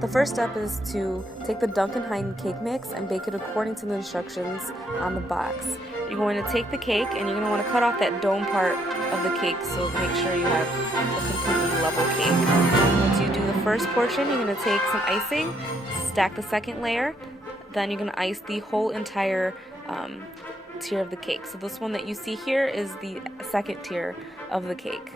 The first step is to take the Duncan Hines cake mix and bake it according to the instructions on the box. You're going to take the cake and you're going to want to cut off that dome part of the cake, so make sure you have a completely level cake. Once you do the first portion, you're going to take some icing, stack the second layer, then you're going to ice the whole entire tier of the cake. So this one that you see here is the second tier of the cake.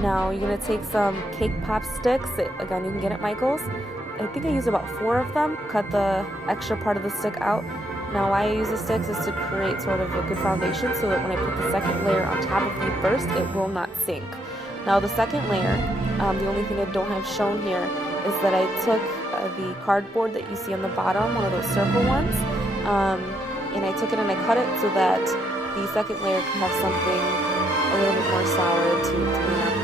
Now you're going to take some cake pop sticks, again you can get at Michael's. I think I used about 4 of them. Cut the extra part of the stick out. Now why I use the sticks is to create sort of a good foundation so that when I put the second layer on top of the first, it will not sink. Now the second layer, the only thing I don't have shown here is that I took the cardboard that you see on the bottom, one of those circle ones, and I took it and I cut it so that the second layer could have something a little bit more solid to clean up.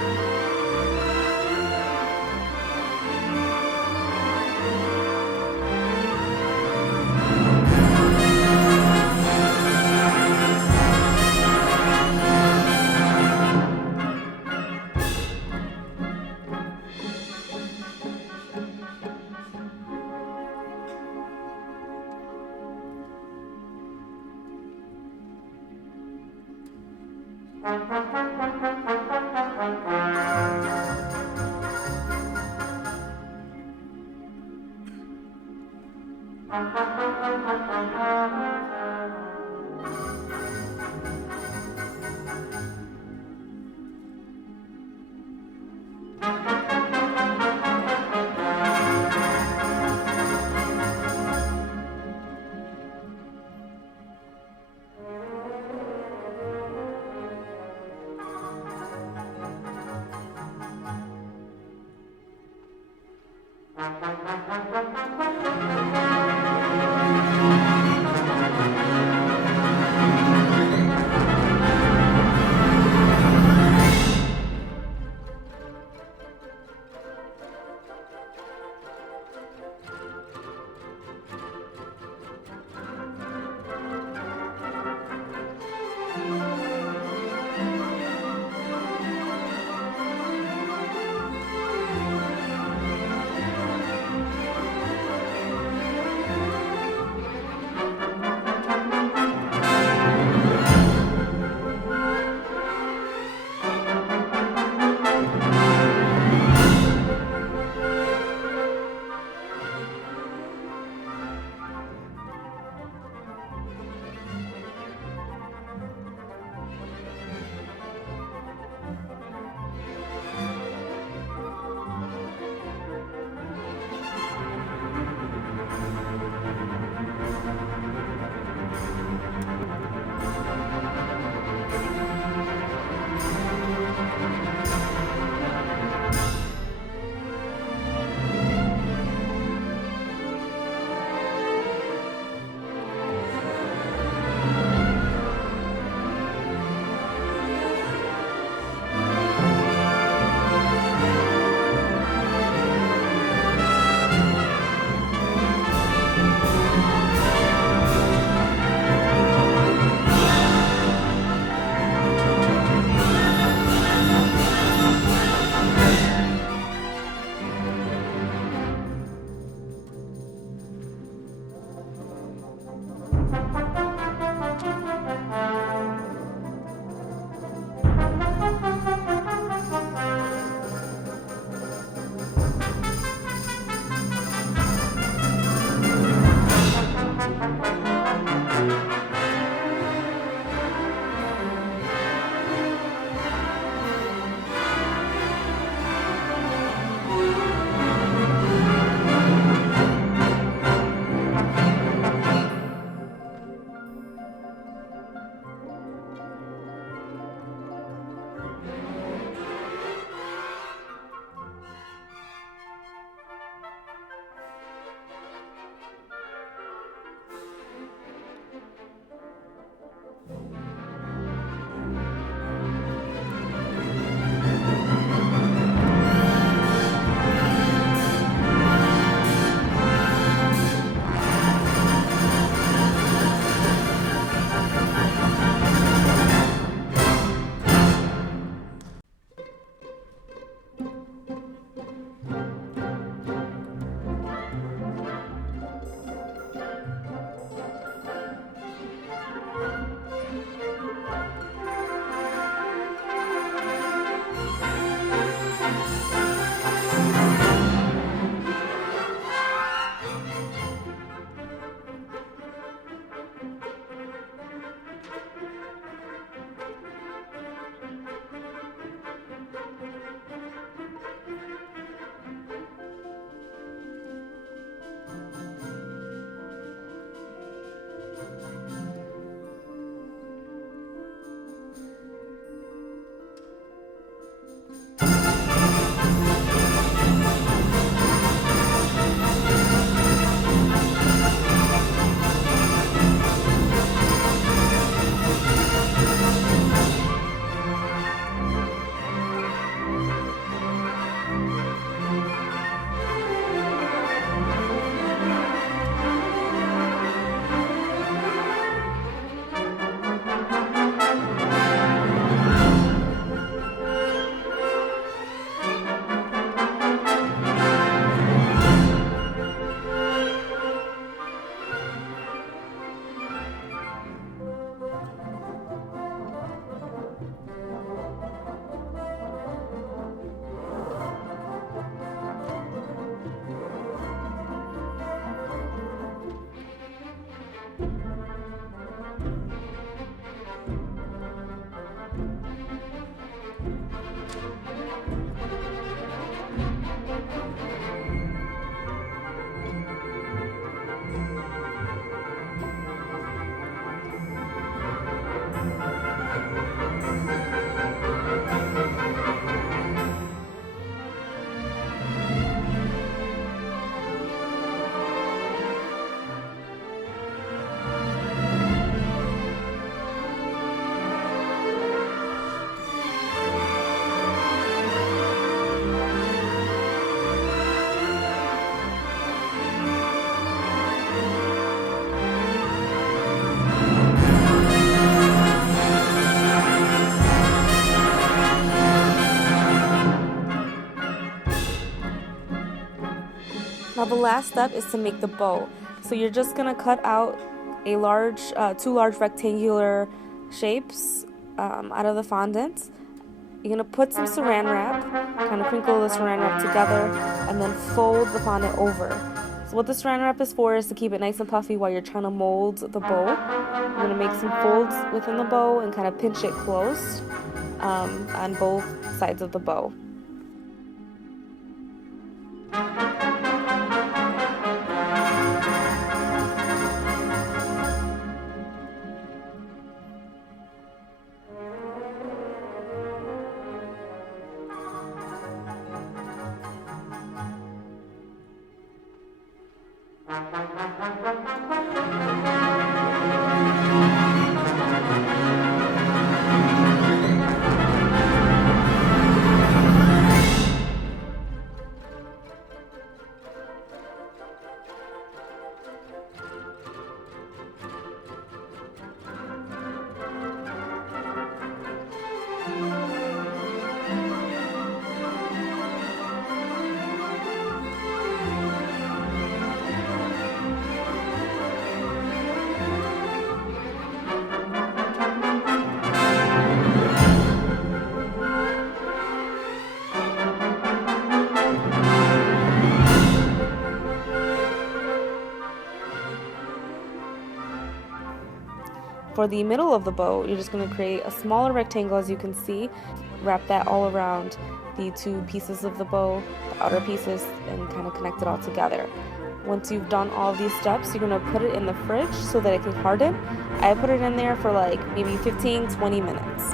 Now the last step is to make the bow. So you're just gonna cut out a two large rectangular shapes out of the fondant. You're gonna put some saran wrap, kind of crinkle the saran wrap together, and then fold the fondant over. So what the saran wrap is for is to keep it nice and puffy while you're trying to mold the bow. You're gonna make some folds within the bow and kind of pinch it closed on both sides of the bow. For the middle of the bow, you're just going to create a smaller rectangle, as you can see. Wrap that all around the two pieces of the bow, the outer pieces, and kind of connect it all together. Once you've done all of these steps, you're going to put it in the fridge so that it can harden. I put it in there for like maybe 15-20 minutes.